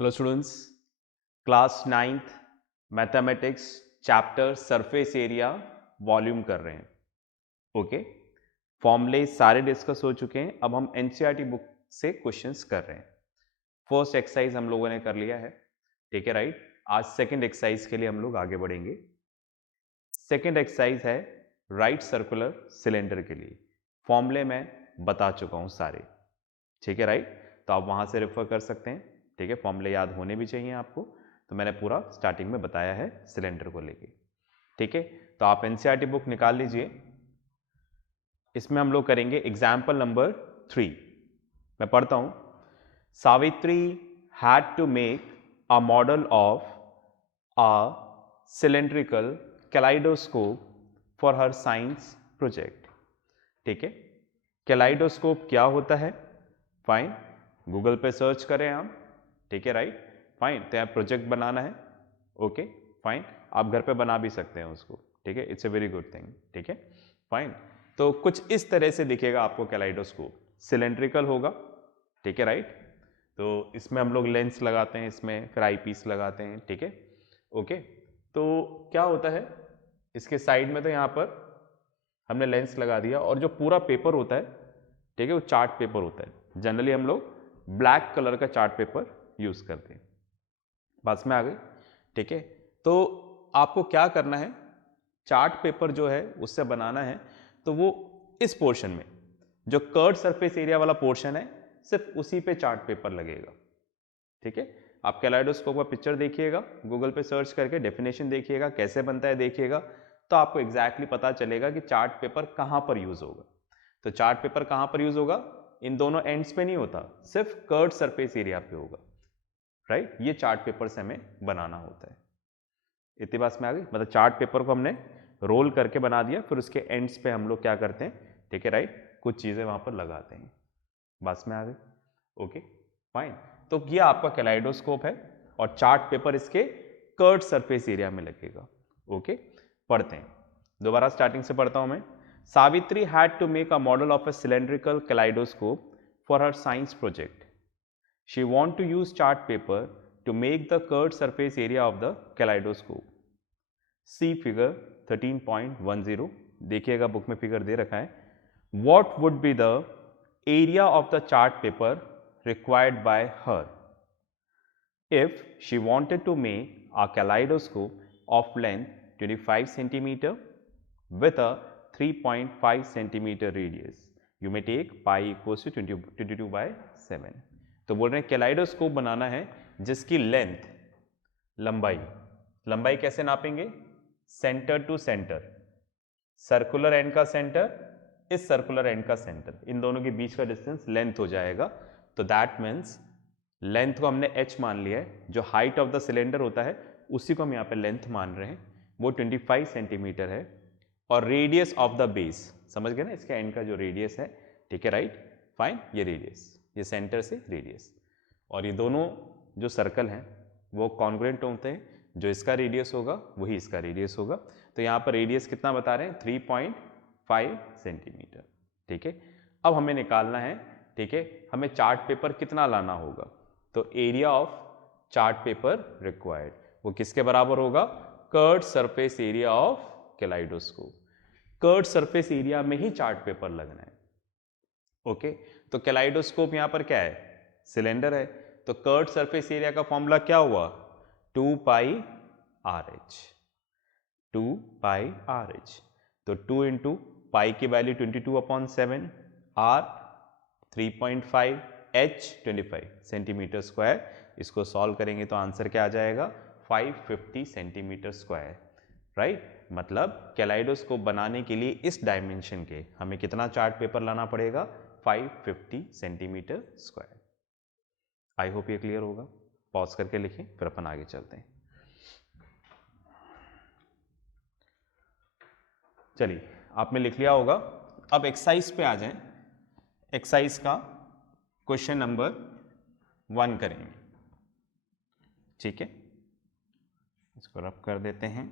Hello students, class 9th mathematics chapter surface area volume कर रहे हैं। ओके, फॉर्मूले सारे डिस्कस हो चुके हैं। अब हम एनसीईआरटी बुक से क्वेश्चंस कर रहे हैं। फर्स्ट एक्सरसाइज हम लोगों ने कर लिया है, ठीक है, राइट। आज सेकंड एक्सरसाइज के लिए हम लोग आगे बढ़ेंगे। सेकंड एक्सरसाइज है राइट सर्कुलर सिलेंडर के लिए। फॉर्मूले मैं बता चुका हूं सारे, ठीक है, राइट। तो आप वहां से रेफर कर सकते हैं, ठीक है। फॉर्मूले याद होने भी चाहिए आपको, तो मैंने पूरा स्टार्टिंग में बताया है सिलेंडर को लेके, ठीक है। तो आप एनसीईआरटी बुक निकाल लीजिए। इसमें हम लोग करेंगे एग्जाम्पल नंबर 3। मैं पढ़ता हूं। Savitri had to make a model of a cylindrical kaleidoscope for her science project, ठीक है। कैलाइडोस्कोप क्या होता है? फाइन, गूगल पे सर्च करें हम, ठीक है, राइट। फाइन, तो यहाँ प्रोजेक्ट बनाना है। ओके, फाइन, आप घर पे बना भी सकते हैं उसको, ठीक है। It's a very good thing, ठीक है, फाइन। तो कुछ इस तरह से दिखेगा आपको कैलाइडोस्कोप, सिलेंड्रिकल होगा, ठीक है, राइट। तो इसमें हम लोग लेंस लगाते हैं, इसमें फिर आई पीस लगाते हैं, ठीक है। ओके, तो क्या होता है, इसके साइड में तो यहाँ पर हमने लेंस लगा दिया, और जो पूरा पेपर होता है, ठीक है, वो चार्ट पेपर होता है। जनरली हम लोग ब्लैक कलर का चार्ट पेपर यूज करते हैं। बात में आ गई, ठीक है। तो आपको क्या करना है, चार्ट पेपर जो है उससे बनाना है, तो वो इस पोर्शन में जो कर्व सरफेस एरिया वाला पोर्शन है, सिर्फ उसी पे चार्ट पेपर लगेगा, ठीक है। आप कैलाइडोस्कोप का पिक्चर देखिएगा, गूगल पे सर्च करके डेफिनेशन देखिएगा, कैसे बनता है देखिएगा, तो आपको एग्जैक्टली पता चलेगा कि चार्ट पेपर कहां पर यूज होगा। तो चार्ट पेपर कहां पर यूज होगा? इन दोनों एंड्स पे नहीं होता, सिर्फ कर्व सरफेस एरिया पे होगा, राइट। ये चार्ट पेपर से हमें बनाना होता है। इतनी बात में आ गई, मतलब चार्ट पेपर को हमने रोल करके बना दिया, फिर उसके एंड्स पे हम लोग क्या करते हैं, ठीक है, राइट, कुछ चीजें वहां पर लगाते हैं। बात में आ गई, ओके, फाइन। तो ये आपका कैलाइडोस्कोप है, और चार्ट पेपर इसके कर्व सरफेस एरिया में लगेगा। ओके, पढ़ते हैं, दोबारा स्टार्टिंग से पढ़ता हूं मैं। Savitri had to make a model of a cylindrical kaleidoscope for her science project. She want to use chart paper to make the curved surface area of the kaleidoscope. See figure 13.10. देखिएगा book में figure दे रखा है। What would be the area of the chart paper required by her if she wanted to make a kaleidoscope of length 25 centimeter with a 3.5 centimeter radius? You may take pi equals to 22/7. तो बोल रहे हैं kaleidoscope बनाना है जिसकी length, लंबाई कैसे नापेंगे? Centre to centre, circular end का सेंटर, इस सर्कुलर एंड का सेंटर, इन दोनों के बीच का डिस्टेंस लेंथ हो जाएगा। तो दैट मीन्स लेंथ को हमने h मान लिया है, जो हाइट ऑफ द सिलेंडर होता है उसी को हम यहाँ पे लेंथ मान रहे हैं, वो 25 सेंटीमीटर है। और रेडियस ऑफ द बेस, समझ गए ना, इसके एंड का जो रेडियस है, ठीक है, राइट, फाइन। ये रेडियस, ये सेंटर से रेडियस, और ये दोनों जो सर्कल हैं वो कॉन्ग्रुएंट होते हैं, जो इसका रेडियस होगा वही इसका रेडियस होगा। तो यहाँ पर रेडियस कितना बता रहे हैं? 3.5 सेंटीमीटर, ठीक है। अब हमें निकालना है, ठीक है, हमें चार्ट पेपर कितना लाना होगा। तो area of chart paper required, वो किसके बराबर होगा? Curved surface area of kaleidoscope. Curved surface area में ही चार्ट पेपर लगना है, ओके। तो कैलाइडोस्कोप यहां पर क्या है? सिलेंडर है। तो कर्व्ड सरफेस एरिया का फॉर्मूला क्या हुआ? 2 pi are h, 2 pi are h. तो 2 इंटू पाई की value 22/7, r 3.5, h 25 centimetre square. इसको सॉल्व करेंगे तो आंसर क्या आ जाएगा? 550 सेंटीमीटर स्क्वायर, राइट। मतलब कैलाइडोस्कोप बनाने के लिए इस डायमेंशन के हमें कितना चार्ट पेपर लाना पड़ेगा? 550 सेंटीमीटर स्क्वायर। आई होप ये क्लियर होगा। पॉज करके लिखें, फिर अपन आगे चलते हैं। चलिए, आपने लिख लिया होगा। अब एक्सरसाइज पे आ जाएं। एक्सरसाइज का क्वेश्चन नंबर 1 करेंगे, ठीक है। इसको रब कर देते हैं,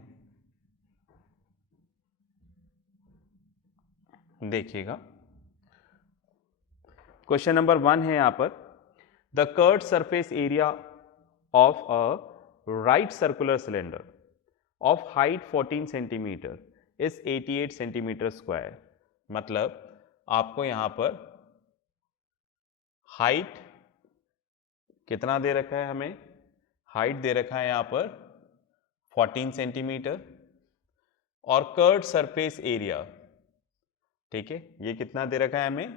देखिएगा। क्वेश्चन नंबर 1 है यहां पर, the curved surface area of a right circular cylinder of height 14 centimeter is 88 centimeter square। मतलब आपको यहां पर हाइट कितना दे रखा है, हमें हाइट दे रखा है यहां पर 14 सेंटीमीटर और कर्व्ड सरफेस एरिया, ठीक है, ये कितना दे रखा है हमें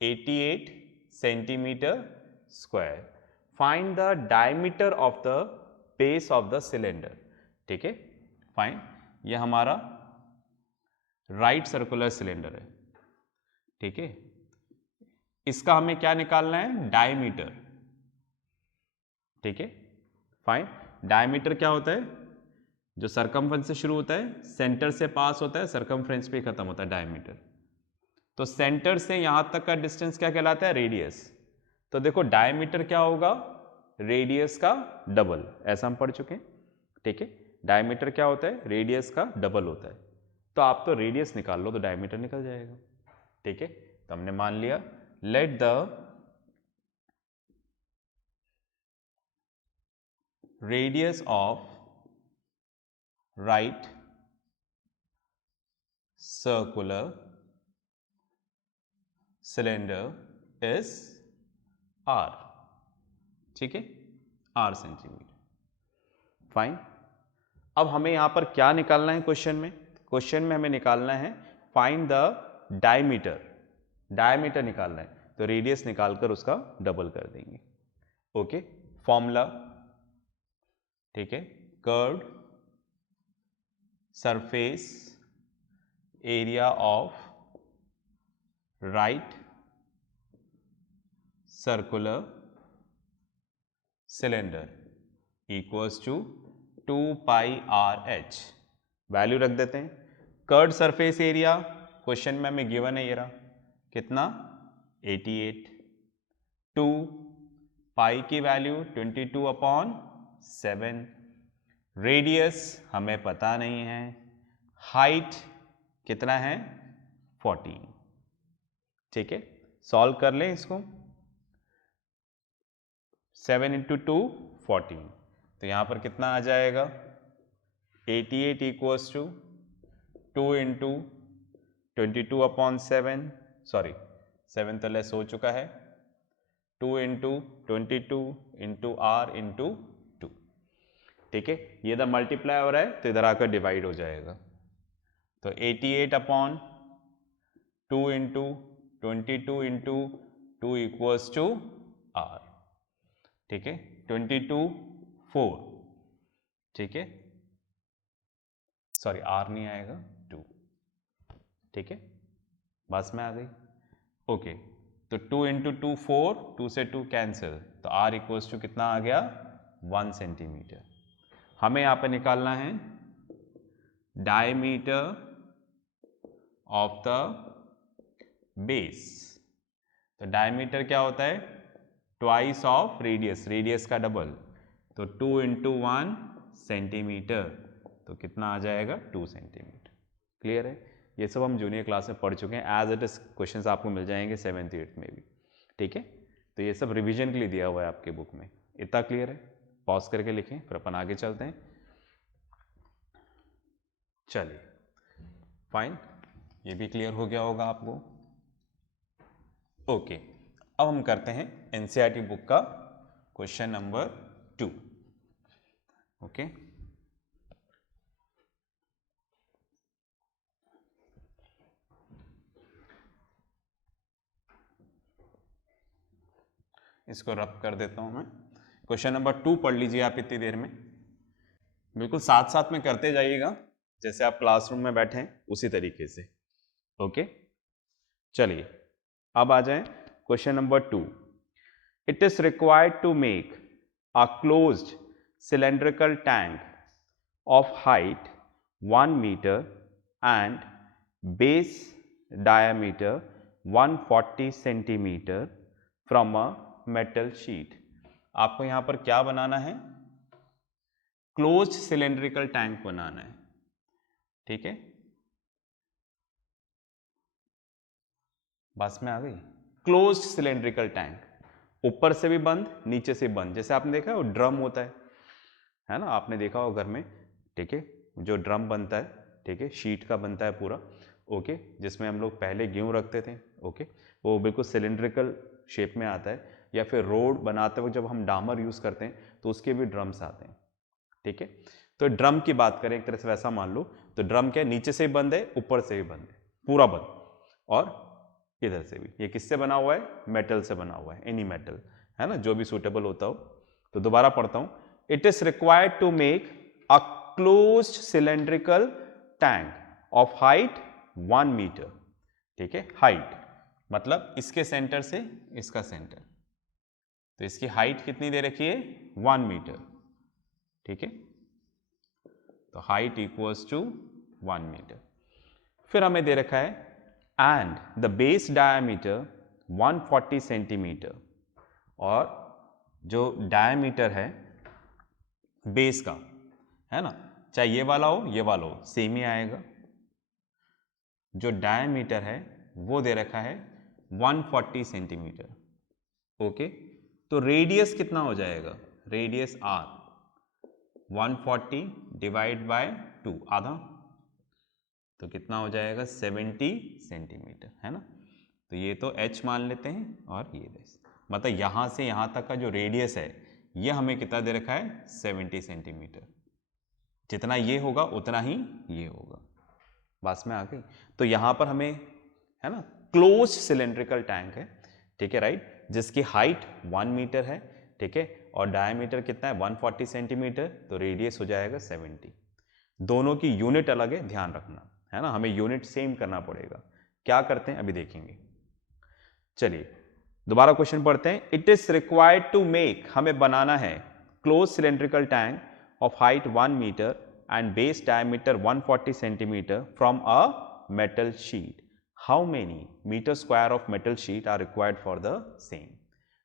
88 centimetre square. Find the diameter of the base of the cylinder, ठीक है, फाइन, ये हमारा राइट सर्कुलर सिलेंडर है, ठीक है, इसका हमें क्या निकालना है, डायमीटर, ठीक है, फाइन। डायमीटर क्या होता है, जो सरकमफ्रेंस से शुरू होता है, सेंटर से पास होता है, सरकमफ्रेंस पे खत्म होता है डायमीटर। तो सेंटर से यहां तक का डिस्टेंस क्या कहलाता है, रेडियस। तो देखो डायमीटर क्या होगा, रेडियस का डबल, ऐसा हम पढ़ चुके हैं, ठीक है। डायमीटर क्या होता है, रेडियस का डबल होता है। तो आप तो रेडियस निकाल लो तो डायमीटर निकल जाएगा, ठीक है। तो हमने मान लिया, let the radius of right circular cylinder is r, ठीक है, r सेंटीमीटर, फाइन। अब हमें यहां पर क्या निकालना है क्वेश्चन में, क्वेश्चन में हमें निकालना है फाइंड द डायमीटर, डायमीटर निकालना है, तो रेडियस निकालकर उसका डबल कर देंगे, ओके। फॉर्मूला, ठीक है, curved surface area of right circular cylinder equals to 2 pi are h, value रख देते हैं। कर्व्ड सरफेस एरिया क्वेश्चन में हमें गिवन है, ये रहा कितना 88, 2 पाई की वैल्यू 22/7, रेडियस हमें पता नहीं है, हाइट कितना है 14, ठीक है। सॉल्व कर लें इसको, 7 × 2 14, तो यहां पर कितना आ जाएगा 88 इक्वल्स टू 2 × 22/7, सॉरी 7 तो लेस हो चुका है, 2 × 22 × r × 2, ठीक है। ये इधर मल्टीप्लाई हो रहा है तो इधर आकर डिवाइड हो जाएगा, तो 88/2 × 22 × 2 इक्वल्स टू r, ठीक है, 22/4, ठीक है, सॉरी r नहीं आएगा 2, ठीक है, बस में आ गई, ओके। तो 2 × 2 4, 2 से 2 कैंसिल, तो r इक्वल्स टू कितना आ गया 1 सेंटीमीटर। हमें यहां पे निकालना है डायमीटर ऑफ द बेस, तो डायमीटर क्या होता है, ट्वाइस ऑफ रेडियस, रेडियस का डबल, तो 2 × 1 सेंटीमीटर, तो कितना आ जाएगा 2 सेंटीमीटर। क्लियर है, ये सब हम जूनियर क्लास में पढ़ चुके हैं, एज इट इज क्वेश्चंस आपको मिल जाएंगे 7th 8th में भी, ठीक है। तो ये सब रिवीजन के लिए दिया हुआ है आपके बुक में, इतना क्लियर है, पॉज करके लिखें फिर अपन आगे चलते हैं। चलिए फाइन, ये भी क्लियर हो गया होगा आपको, ओके। अब हम करते हैं एनसीईआरटी बुक का क्वेश्चन नंबर 2, ओके। इसको रब कर देता हूं मैं, क्वेश्चन नंबर 2 पढ़ लीजिए आप इतनी देर में, बिल्कुल साथ साथ में करते जाइएगा, जैसे आप क्लासरूम में बैठे हैं उसी तरीके से, ओके। चलिए अब आ जाएं question number 2। It is required to make a closed cylindrical tank of height 1 meter and base diameter 140 centimeter from a metal sheet। आपको यहां पर क्या बनाना है, क्लोज्ड सिलेंड्रिकल टैंक बनाना है, ठीक है, बस में आ गई, क्लोज्ड सिलेंड्रिकल टैंक, ऊपर से भी बंद, नीचे से बंद, जैसे आपने देखा वो ड्रम होता है ना, आपने देखा हो घर में, ठीक है, जो ड्रम बनता है, ठीक है, शीट का बनता है पूरा, ओके, जिसमें हम लोग पहले गेहूँ रखते थे, ओके, वो बिल्कुल सिलेंड्रिकल शेप में आता है, या फिर रोड बनाते वक्त जब हम डामर यूज़ करते हैं तो उसके भी ड्रम्स आते हैं, ठीक है। तो ड्रम की बात करें एक तरह से वैसा मान लो, तो ड्रम क्या है, नीचे से भी बंद है, ऊपर से भी बंद है, पूरा बंद, और इधर से भी। ये किससे बना हुआ है, मेटल से बना हुआ है, एनी मेटल, है ना, जो भी सूटेबल होता हो। तो दोबारा पढ़ता हूं, it is required to make a closed cylindrical tank of height 1 metre, ठीक है, हाइट मतलब इसके सेंटर से इसका सेंटर, तो इसकी हाइट कितनी दे रखी है, 1 मीटर, ठीक है, तो हाइट इक्वल्स टू 1 मीटर। फिर हमें दे रखा है and the base diameter 140 centimetre, और जो डायमीटर है बेस का, है ना, चाहे ये वाला हो ये वाला हो सेम ही आएगा, जो डायमीटर है वो दे रखा है 140 सेंटीमीटर, ओके। तो रेडियस कितना हो जाएगा, रेडियस r 140 डिवाइड बाय 2 आधा, तो कितना हो जाएगा 70 सेंटीमीटर, है ना। तो ये तो h मान लेते हैं, और ये मतलब यहाँ से यहाँ तक का जो रेडियस है ये हमें कितना दे रखा है 70 सेंटीमीटर, जितना ये होगा उतना ही ये होगा, बस में आ गई। तो यहाँ पर हमें, है ना, क्लोज सिलेंड्रिकल टैंक है, ठीक है, राइट, जिसकी हाइट 1 मीटर है, ठीक है, और डायमीटर कितना है 140 सेंटीमीटर, तो रेडियस हो जाएगा 70। दोनों की यूनिट अलग है, ध्यान रखना, है ना, हमें यूनिट सेम करना पड़ेगा। क्या करते हैं अभी देखेंगे। चलिए दोबारा क्वेश्चन पढ़ते हैं। It is required to make, हमें बनाना है close cylindrical tank of height 1 metre and base diameter 140 centimetre from a metal sheet. How many metre square of metal sheet are required for the same.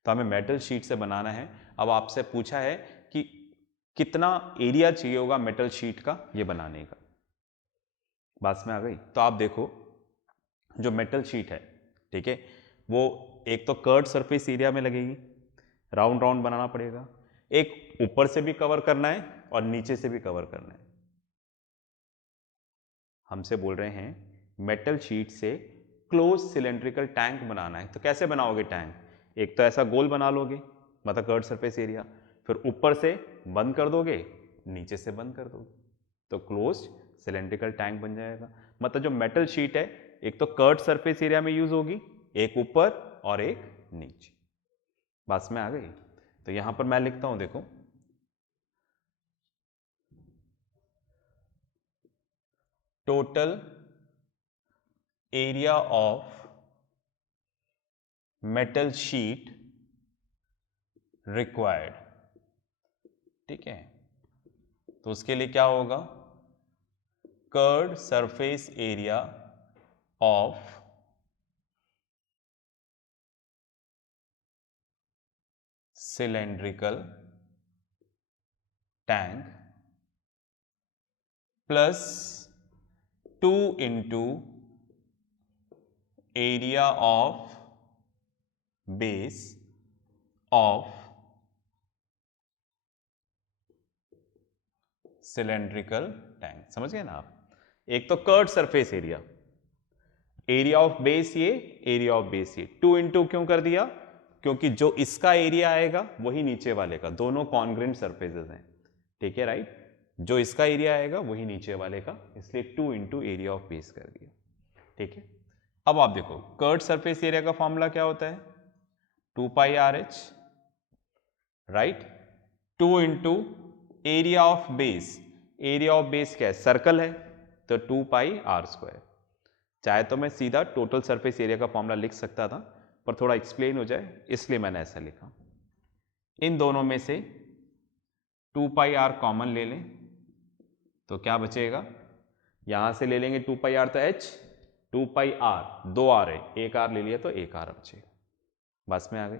तो हमें metal sheet से बनाना है। अब आपसे पूछा है कि कितना एरिया चाहिए होगा मेटल शीट का ये बनाने का, बात में आ गई। तो आप देखो जो मेटल शीट है, ठीक है, वो एक तो कर्व सरफेस एरिया में लगेगी, राउंड राउंड बनाना पड़ेगा, एक ऊपर से भी कवर करना है और नीचे से भी कवर करना है। हमसे बोल रहे हैं मेटल शीट से क्लोज सिलेंड्रिकल टैंक बनाना है। तो कैसे बनाओगे टैंक, एक तो ऐसा गोल बना लोगे, मतलब कर्व सरफेस एरिया, फिर ऊपर से बंद कर दोगे, नीचे से बंद कर दोगे, तो क्लोज सिलेंड्रिकल टैंक बन जाएगा। मतलब जो मेटल शीट है एक तो कर्व सरफेस एरिया में यूज होगी, एक ऊपर और एक नीचे, बात में आ गई। तो यहां पर मैं लिखता हूं, देखो total area of metal sheet required, ठीक है, तो उसके लिए क्या होगा, curved surface area of cylindrical tank plus 2 into area of base of cylindrical tank. समझ गए ना आप। एक तो curved surface area, area of base ये, एरिया ऑफ बेस ये, 2 इंटू क्यों कर दिया, क्योंकि जो इसका एरिया आएगा वही नीचे वाले का, दोनों कॉन्ग्रेंट सरफेसेस हैं, ठीक है, राइट, जो इसका एरिया आएगा वही नीचे वाले का, इसलिए 2 इंटू एरिया ऑफ बेस कर दिया, ठीक है। अब आप देखो कर्व्ड सरफेस एरिया का फॉर्मूला क्या होता है, 2 pi are H, right, 2 into area of base, area of base क्या है, सर्कल है, तो 2 पाई आर स्क्वायर। चाहे तो मैं सीधा टोटल सरफेस एरिया का फॉर्मूला लिख सकता था, पर थोड़ा एक्सप्लेन हो जाए इसलिए मैंने ऐसा लिखा। इन दोनों में से 2 पाई आर कॉमन ले लें, तो क्या बचेगा, यहां से ले लेंगे 2 पाई आर, तो एच, 2 पाई आर, 2 आर है, एक आर ले लिया तो एक आर बचेगा, बस में आ गई।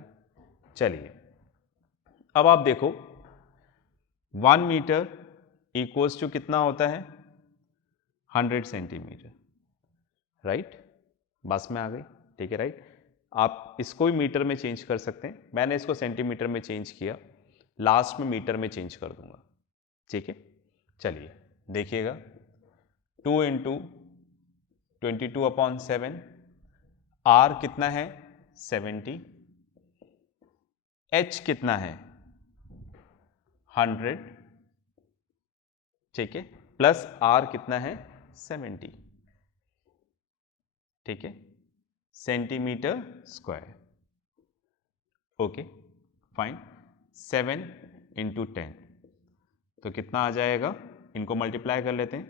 चलिए अब आप देखो 1 मीटर इक्वल्स टू कितना होता है 100 सेंटीमीटर, राइट, बस में आ गई, ठीक है, राइट। आप इसको भी मीटर में चेंज कर सकते हैं, मैंने इसको सेंटीमीटर में चेंज किया, लास्ट में मीटर में चेंज कर दूंगा, ठीक है। चलिए देखिएगा, 2 इंटू 22/7, आर कितना है 70, एच कितना है 100, ठीक है, प्लस आर कितना है 70, ठीक है, centimetre square. Okay fine. 7 into 10 तो कितना आ जाएगा, इनको मल्टीप्लाई कर लेते हैं,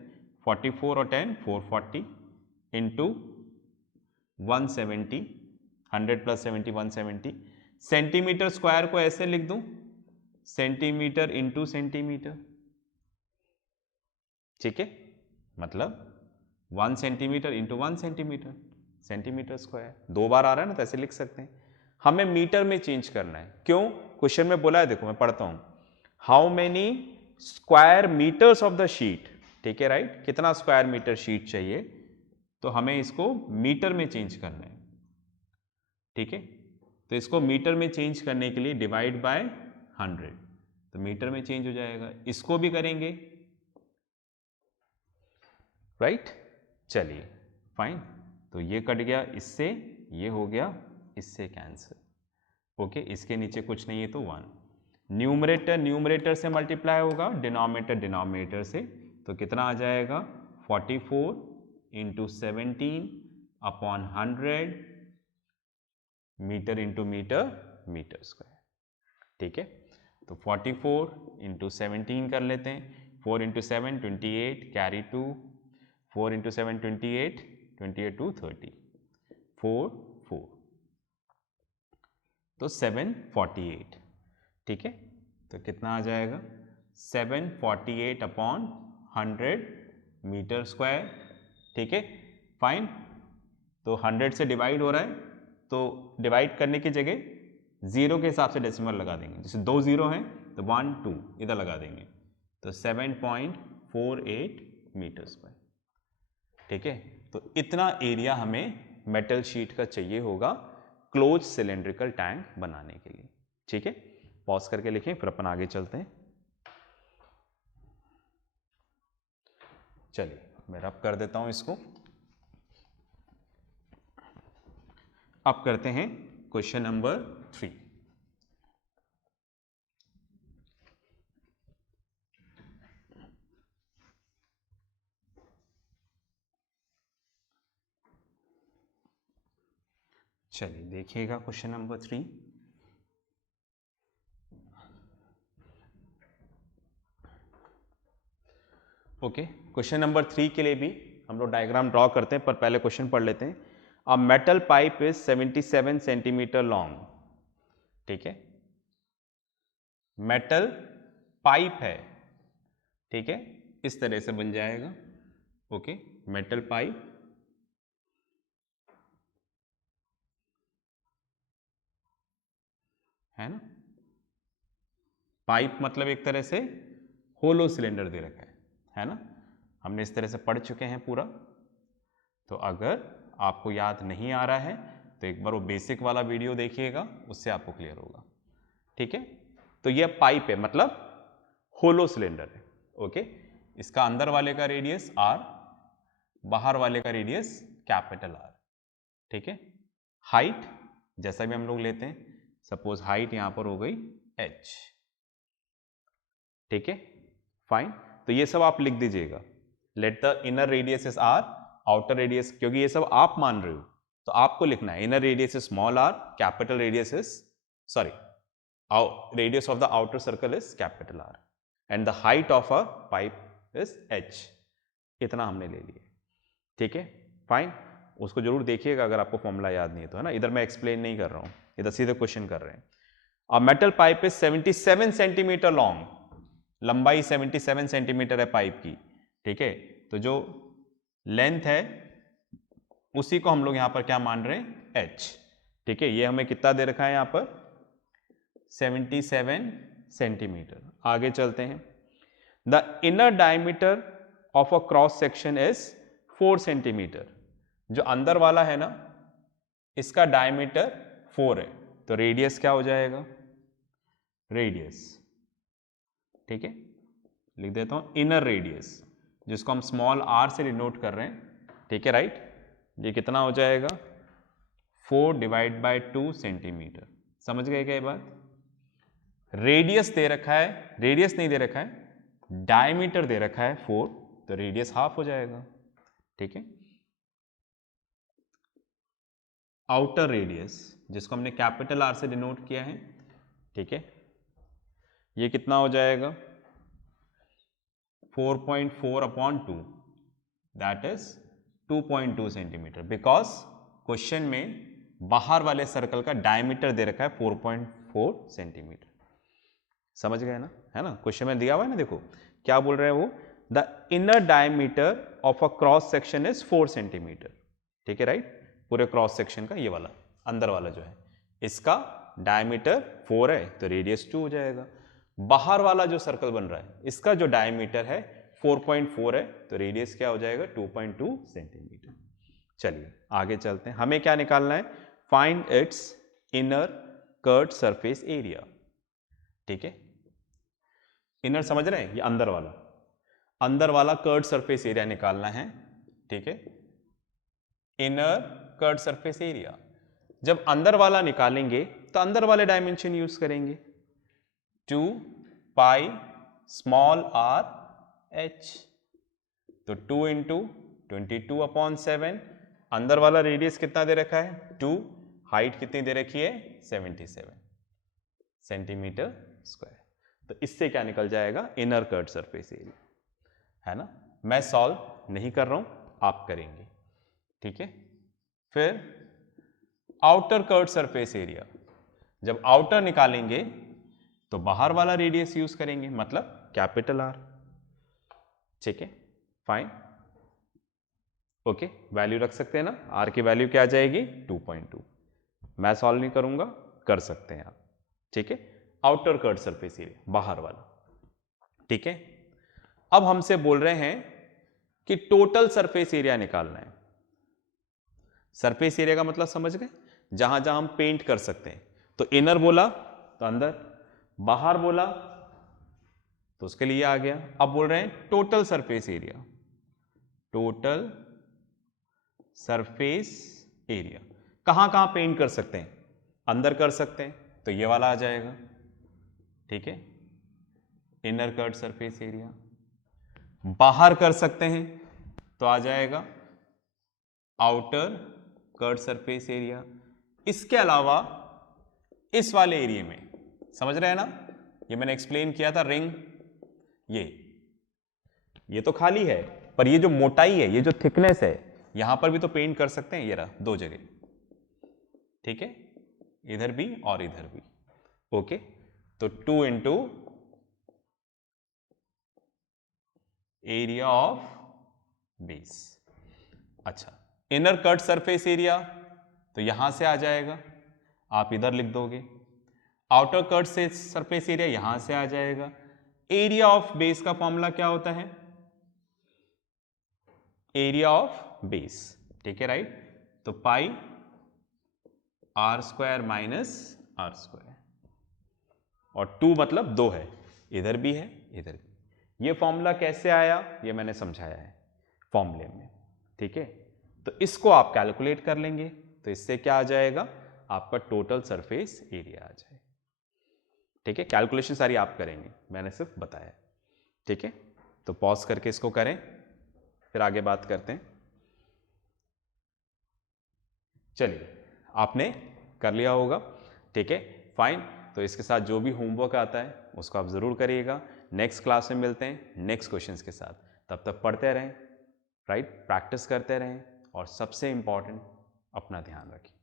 44 और 10 440 इंटू 170, 100 प्लस 70 170। सेंटीमीटर स्क्वायर को ऐसे लिख दूं, सेंटीमीटर इंटू सेंटीमीटर, ठीक है, मतलब 1 centimetre into 1 centimetre, centimetre square. 2 बार आ रहा है ना, तो ऐसे लिख सकते हैं। हमें मीटर में चेंज करना है, क्यों, क्वेश्चन में बोला है, देखो मैं पढ़ता हूं, how many square metres of the sheet, ठीक है राइट, कितना स्क्वायर मीटर शीट चाहिए, तो हमें इसको मीटर में चेंज करना है, ठीक है। तो इसको मीटर में चेंज करने के लिए डिवाइड बाय 100, तो मीटर में चेंज हो जाएगा। इसको भी करेंगे, राइट। चलिए फाइन, तो ये कट गया इससे, ये हो गया इससे कैंसिल, ओके। इसके नीचे कुछ नहीं है तो 1, न्यूमरेटर न्यूमरेटर से मल्टीप्लाई होगा, डिनोमिनेटर डिनोमिनेटर से, तो कितना आ जाएगा 44 into 17 upon 100 metre into metre, metre square, ठीक है। तो 44 इंटू 17 कर लेते हैं, 4 इंटू 7 28, कैरी 2, 4 इंटू 7 28, 28 2 30, 4 4, तो 748, ठीक है। तो कितना आ जाएगा 748 अपॉन 100 मीटर स्क्वायर, ठीक है फाइन। तो 100 से डिवाइड हो रहा है, तो डिवाइड करने की जगह जीरो के हिसाब से डेसिमल लगा देंगे, जैसे 2 जीरो हैं तो 1 2 इधर लगा देंगे, तो 7.48 मीटर स्क्वायर, ठीक है। तो इतना एरिया हमें मेटल शीट का चाहिए होगा क्लोज सिलेंड्रिकल टैंक बनाने के लिए, ठीक है। पॉज करके लिखें, फिर अपन आगे चलते हैं। चलिए मैं रब कर देता हूं इसको। अब करते हैं क्वेश्चन नंबर 3। चलिए देखिएगा question number 3। Okay, question number 3 के लिए भी हम लोग डायग्राम ड्रॉ करते हैं, पर पहले क्वेश्चन पढ़ लेते हैं। A metal pipe is 77 centimetre long, ठीक है, मेटल पाइप है, ठीक है, इस तरह से बन जाएगा, ओके, मेटल पाइप है ना, पाइप मतलब एक तरह से होलो सिलेंडर दे रखा है ना, हमने इस तरह से पढ़ चुके हैं पूरा। तो अगर आपको याद नहीं आ रहा है तो एक बार वो बेसिक वाला वीडियो देखिएगा, उससे आपको क्लियर होगा, ठीक है। तो ये पाइप है, मतलब होलो सिलेंडर है, ओके। इसका अंदर वाले का रेडियस r, बाहर वाले का रेडियस कैपिटल R, ठीक है। हाइट जैसा भी हम लोग लेते हैं, सपोज हाइट यहां पर हो गई h, ठीक है फाइन। तो ये सब आप लिख दीजिएगा, let the inner radius is r, outer radius, क्योंकि ये सब आप मान रहे हो तो आपको लिखना है inner radius is small r, capital radius is, sorry, radius of the outer circle is capital R and the height of a pipe is h, इतना हमने ले लिया, ठीक है फाइन। उसको जरूर देखिएगा अगर आपको फॉर्मूला याद नहीं है तो, है ना। इधर मैं एक्सप्लेन नहीं कर रहा हूं, इधर सीधे क्वेश्चन कर रहे हैं। A metal pipe is 77 centimetre long, लंबाई 77 सेंटीमीटर है पाइप की, ठीक है। तो जो लेंथ है उसी को हम लोग यहां पर क्या मान रहे हैं h, ठीक है। ये हमें कितना दे रखा है यहां पर 77 सेंटीमीटर। आगे चलते हैं। The inner diameter of a cross section is 4 centimetre, जो अंदर वाला है ना इसका डायमीटर 4 है, तो रेडियस क्या हो जाएगा, रेडियस, ठीक है, लिख देता हूं इनर रेडियस, जिसको हम स्मॉल r से डिनोट कर रहे हैं, ठीक है, राइट। ये कितना हो जाएगा, 4/2 सेंटीमीटर। समझ गए क्या ये बात? रेडियस दे रखा है, रेडियस नहीं दे रखा है, डायमीटर दे रखा है 4, तो रेडियस हाफ हो जाएगा, ठीक है। आउटर रेडियस, जिसको हमने कैपिटल R से डिनोट किया है, ठीक है, ये कितना हो जाएगा, 4.4/2, that is 2.2 centimetre, because question में बाहर वाले सर्कल का डायमीटर दे रखा है 4.4 सेंटीमीटर। समझ गए ना, है ना, क्वेश्चन में दिया हुआ है ना, देखो क्या बोल रहे हैं वो, the inner diameter of a cross section is 4 centimetre, ठीक है, राइट। पूरे क्रॉस सेक्शन का ये वाला अंदर वाला जो है, इसका डायमीटर 4 है, तो रेडियस 2 हो जाएगा। बाहर वाला जो सर्कल बन रहा है, इसका जो डायमीटर है 4.4 है, तो रेडियस क्या हो जाएगा, 2.2 सेंटीमीटर। चलिए आगे चलते हैं, हमें क्या निकालना है, find its inner curved surface area, ठीक है। इनर समझ रहे हैं, ये अंदर वाला कर्व्ड सरफेस एरिया निकालना है, ठीक है, इनर कर्व्ड सरफेस एरिया। जब अंदर वाला निकालेंगे तो अंदर वाले डायमेंशन यूज करेंगे, 2 पाई स्मॉल r h, तो 2 इंटू 22/7, अंदर वाला रेडियस कितना दे रखा है 2, हाइट कितनी दे रखी है 77 सेंटीमीटर स्क्वायर। तो इससे क्या निकल जाएगा, इनर कर्व्ड सरफेस एरिया, है ना। मैं सॉल्व नहीं कर रहा हूं, आप करेंगे, ठीक है। फिर आउटर कर्व्ड सरफेस एरिया, जब आउटर निकालेंगे तो बाहर वाला रेडियस यूज करेंगे, मतलब कैपिटल R, ठीक है, फाइन, ओके। वैल्यू रख सकते हैं ना, R की वैल्यू क्या आ जाएगी 2.2। मैं सॉल्व नहीं करूंगा, कर सकते हैं आप, ठीक है। आउटर कर्व्ड सरफेस एरिया, बाहर वाला, ठीक है। अब हमसे बोल रहे हैं कि टोटल सरफेस एरिया निकालना है। सरफेस एरिया का मतलब समझ गए, जहां जहां हम पेंट कर सकते हैं, तो इनर बोला तो अंदर, बाहर बोला तो उसके लिए आ गया। अब बोल रहे हैं total surface area, total surface area कहां कहां पेंट कर सकते हैं, अंदर कर सकते हैं तो ये वाला आ जाएगा, ठीक है, इनर कर्व्ड सरफेस एरिया। बाहर कर सकते हैं तो आ जाएगा आउटर कर्व्ड सरफेस एरिया। इसके अलावा इस वाले एरिया में, समझ रहे हैं ना, ये मैंने एक्सप्लेन किया था, रिंग, ये तो खाली है, पर ये जो मोटाई है, ये जो थिकनेस है, यहां पर भी तो पेंट कर सकते हैं, ये रहा 2 जगह, ठीक है, इधर भी और इधर भी, ओके। तो 2 इंटू एरिया ऑफ बेस। अच्छा, इनर कट सरफेस एरिया तो यहां से आ जाएगा, आप इधर लिख दोगे। आउटर कट से सरफेस एरिया यहां से आ जाएगा। एरिया ऑफ बेस का फॉर्मूला क्या होता है, एरिया ऑफ बेस, ठीक है, राइट। तो पाई r² माइनस r², और 2 मतलब 2 है, इधर भी है इधर भी। ये फॉर्मूला कैसे आया, ये मैंने समझाया है फॉर्मूले में, ठीक है। तो इसको आप कैलकुलेट कर लेंगे, तो इससे क्या आ जाएगा, आपका टोटल सरफेस एरिया आ जाएगा, ठीक है। कैलकुलेशन सारी आप करेंगे, मैंने सिर्फ बताया, ठीक है। तो पॉज करके इसको करें, फिर आगे बात करते हैं। चलिए, आपने कर लिया होगा, ठीक है, फाइन। तो इसके साथ जो भी होमवर्क आता है उसको आप ज़रूर करिएगा। नेक्स्ट क्लास में मिलते हैं नेक्स्ट क्वेश्चंस के साथ, तब तक पढ़ते रहें, राइट, प्रैक्टिस करते रहें, और सबसे इम्पॉर्टेंट अपना ध्यान रखें।